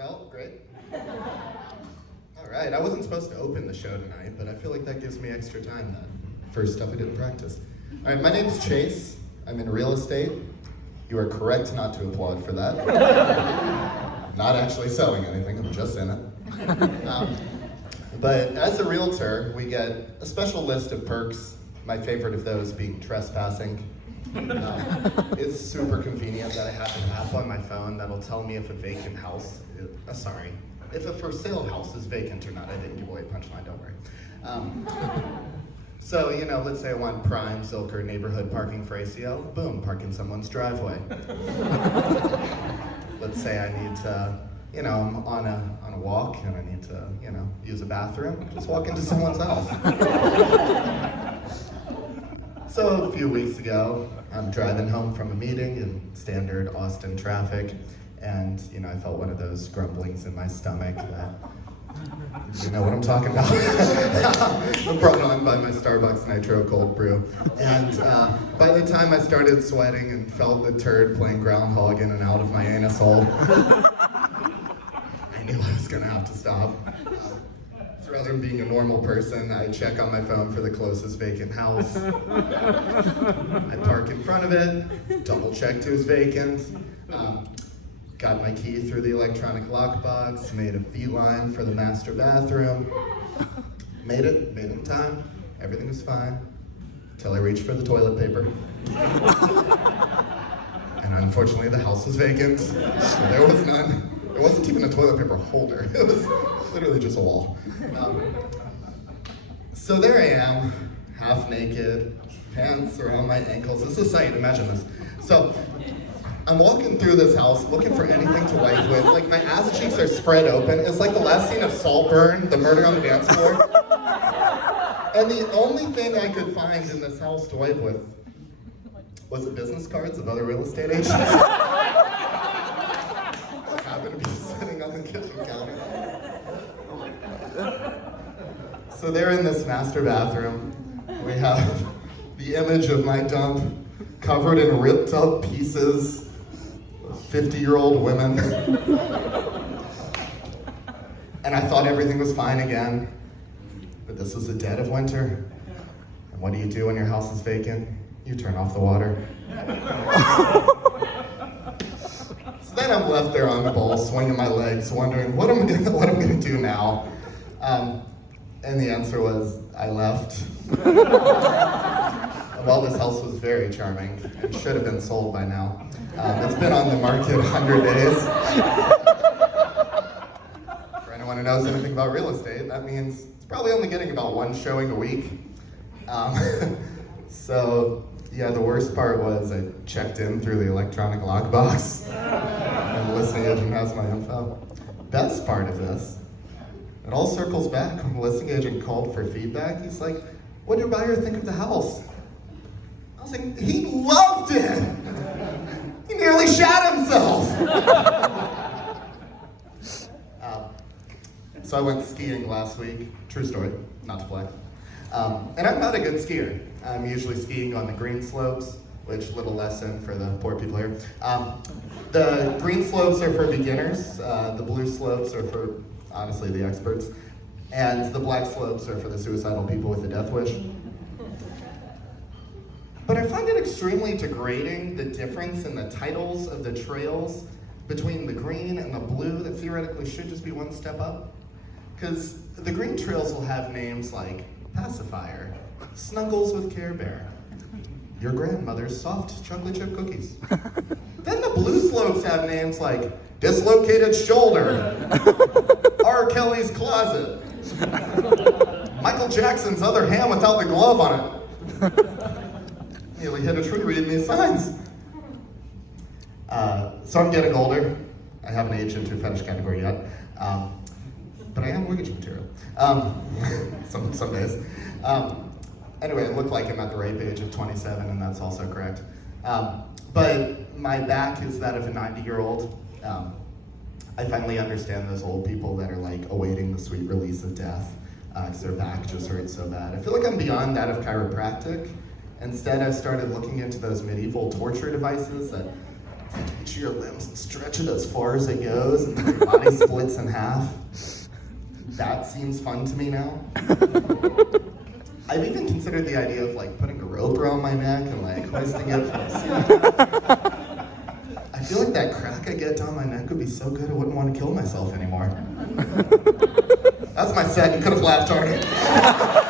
out, great. All right, I wasn't supposed to open the show tonight, but I feel like that gives me extra time then for stuff I didn't practice. All right, my name's Chase. I'm in real estate. You are correct not to applaud for that. Not actually selling anything, I'm just in it. But as a realtor, we get a special list of perks, my favorite of those being trespassing. It's super convenient that I have an app on my phone that'll tell me if a vacant house, if a for sale house is vacant or not. I didn't give away a punchline, don't worry. So, let's say I want prime, Zilker neighborhood parking for ACL, boom, park in someone's driveway. Let's say I need to, I'm on a walk and I need to, use a bathroom, just walk into someone's house. So a few weeks ago, I'm driving home from a meeting in standard Austin traffic, and I felt one of those grumblings in my stomach that, you know what I'm talking about. I'm brought on by my Starbucks Nitro cold brew. And by the time I started sweating and felt the turd playing groundhog in and out of my anus hole, I knew I was gonna have to stop. So rather than being a normal person, I check on my phone for the closest vacant house. I park in front of it, double check to it's vacant. Got my key through the electronic lockbox, made a beeline for the master bathroom. Made it in time, everything was fine, until I reached for the toilet paper. And unfortunately the house was vacant, so there was none. It wasn't even a toilet paper holder, it was literally just a wall. So there I am, half naked, pants around my ankles. This is a sight, imagine this. So, I'm walking through this house looking for anything to wipe with. Like, my ass cheeks are spread open. It's like the last scene of Saltburn, the murder on the dance floor. And the only thing I could find in this house to wipe with was the business cards of other real estate agents. Happened to be sitting on the kitchen counter. So there in this master bathroom, we have the image of my dump covered in ripped up pieces of 50-year-old women. And I thought everything was fine again, but this was the dead of winter. And what do you do when your house is vacant? You turn off the water. So then I'm left there on the bowl, swinging my legs, wondering what I'm gonna do now. And the answer was, I left. Well, this house was very charming and should have been sold by now. It's been on the market 100 days. For anyone who knows anything about real estate, that means it's probably only getting about one showing a week. So, yeah, the worst part was I checked in through the electronic lockbox, and the listing agent has my info. Best part of this, it all circles back when the listing agent called for feedback. He's like, what did your buyer think of the house? I was like, he loved it! He nearly shot himself! So I went skiing last week, true story, not to flex. And I'm not a good skier. I'm usually skiing on the green slopes, which little lesson for the poor people here. The green slopes are for beginners, the blue slopes are for, honestly, the experts, and the black slopes are for the suicidal people with a death wish. But I find it extremely degrading, the difference in the titles of the trails between the green and the blue that theoretically should just be one step up. Because the green trails will have names like Pacifier, Snuggles with Care Bear, your grandmother's soft chocolate chip cookies. Then the blue slopes have names like Dislocated Shoulder, R. Kelly's Closet, Michael Jackson's Other Hand Without the Glove on it. Nearly hit a tree reading these signs. So I'm getting older. I haven't aged into a fetish category yet. But I am mortgage material. Some days. Anyway, I look like I'm at the ripe age of 27, and that's also correct. But my back is that of a 90-year-old. I finally understand those old people that are like awaiting the sweet release of death because their back just hurts so bad. I feel like I'm beyond that of chiropractic. Instead, I've started looking into those medieval torture devices that take each of your limbs and stretch it as far as it goes, and then your body splits in half. That seems fun to me now. I've even considered the idea of like putting a rope around my neck and like hoisting it from the ceiling. I feel like that crack I get down my neck would be so good I wouldn't want to kill myself anymore. That's my set. You could have laughed harder.